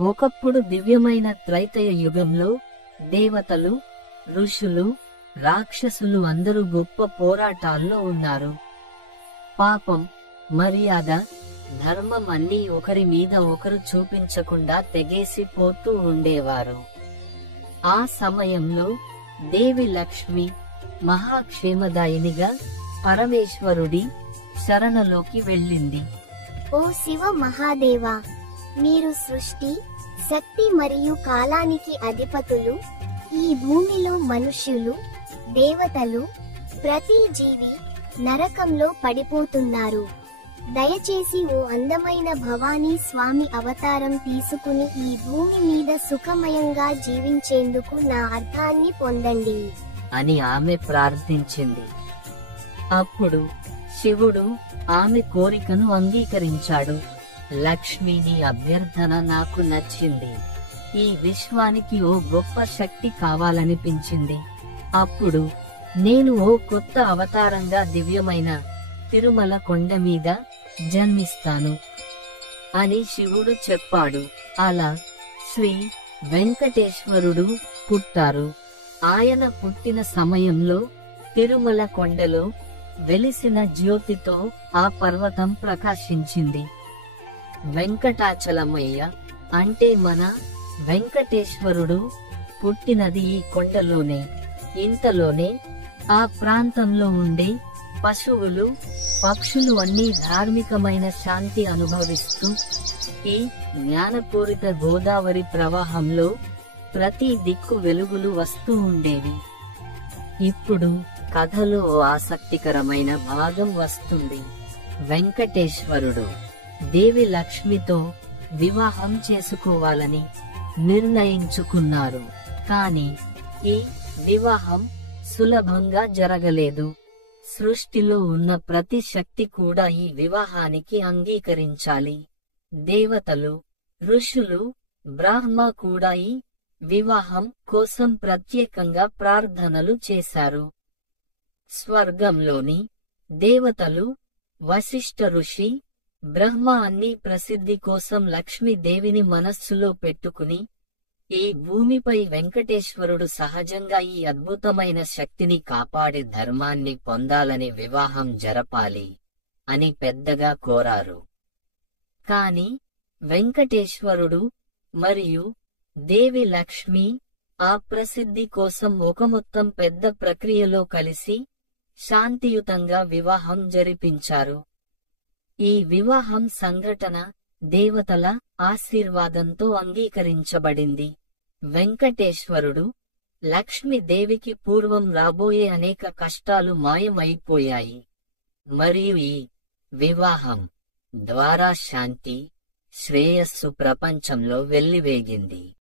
ఒకప్పుడు దివ్యమైన త్రైతయ యుగంలో దేవతలు, ఋషులు, రాక్షసులు అందరూ గొప్ప పోరాటాల్లో ఉన్నారు. పాపం, మర్యాద, ధర్మం అన్నీ ఒకరి మీద ఒకరు చూపించకుండా తెగేసి పోతూ ఉండేవారు. ఆ సమయంలో దేవి లక్ష్మి మహాక్షేమదాయినిగా పరమేశ్వరుడి శరణలోకి వెళ్ళింది. ఓ శివ మహాదేవా, మీరు సృష్టి, శక్తి మరియు కాలానికి అధిపతులు. ఈ భూమిలో మనుష్యులు, దేవతలు, ప్రతి జీవి నరకంలో పడిపోతున్నారు. దయచేసి ఓ అందమైన భవానీ స్వామి అవతారం తీసుకుని ఈ భూమి మీద సుఖమయంగా జీవించేందుకు నా అర్థాన్ని పొందండి అని ఆమె ప్రార్థించింది. అప్పుడు శివుడు ఆమె కోరికను అంగీకరించాడు. లక్ష్మి, నీ అభ్యర్థన నాకు నచ్చింది. ఈ విశ్వానికి ఓ గొప్ప శక్తి కావాలనిపించింది. అప్పుడు నేను ఓ కొత్త అవతారంగా దివ్యమైన తిరుమల కొండ మీద జన్మిస్తాను అని శివుడు చెప్పాడు. అలా శ్రీ వెంకటేశ్వరుడు పుట్టారు. ఆయన పుట్టిన సమయంలో తిరుమల కొండలో వెలిసిన జ్యోతితో ఆ పర్వతం ప్రకాశించింది. వెంకటాచలమయ్య అంటే మన వెంకటేశ్వరుడు పుట్టినది ఈ కొండలోనే. ఇంతలోనే ఆ ప్రాంతంలో ఉండే పశువులు, పక్షులు అన్నీ ధార్మికమైన శాంతి అనుభవిస్తూ ఈ జ్ఞానపూరిత గోదావరి ప్రవాహంలో ప్రతి దిక్కు వెలుగులు వస్తూ ఉండేవి. ఇప్పుడు కథలో ఓ ఆసక్తికరమైన భాగం వస్తుంది. వెంకటేశ్వరుడు దేవి లక్ష్మితో వివాహం చేసుకోవాలని నిర్ణయించుకున్నారు. కాని ఈ వివాహం సులభంగా జరగలేదు. సృష్టిలో ఉన్న ప్రతి శక్తి కూడా ఈ వివాహానికి అంగీకరించాలి. దేవతలు, ఋషులు, బ్రహ్మ కూడా ఈ వివాహం కోసం ప్రత్యేకంగా ప్రార్థనలు చేశారు. స్వర్గంలోని దేవతలు, వశిష్ఠ ఋషి, బ్రహ్మ అన్ని ప్రసిద్ధి కోసం లక్ష్మీదేవిని మనస్సులో పెట్టుకుని ఈ భూమిపై వెంకటేశ్వరుడు సహజంగా ఈ అద్భుతమైన శక్తిని కాపాడి ధర్మాన్ని పొందాలని వివాహం జరపాలి అని పెద్దగా కోరారు. కాని వెంకటేశ్వరుడు మరియు దేవి లక్ష్మి ఆ ప్రసిద్ధి కోసం ఒక మొత్తం పెద్ద ప్రక్రియలో కలిసి శాంతియుతంగా వివాహం జరిపించారు. ఈ వివాహం సంఘటన దేవతల ఆశీర్వాదంతో అంగీకరించబడింది. వెంకటేశ్వరుడు, లక్ష్మీదేవికి పూర్వం రాబోయే అనేక కష్టాలు మాయమైపోయాయి. మరియు ఈ వివాహం ద్వారా శాంతి, శ్రేయస్సు ప్రపంచంలో వెల్లివేగింది.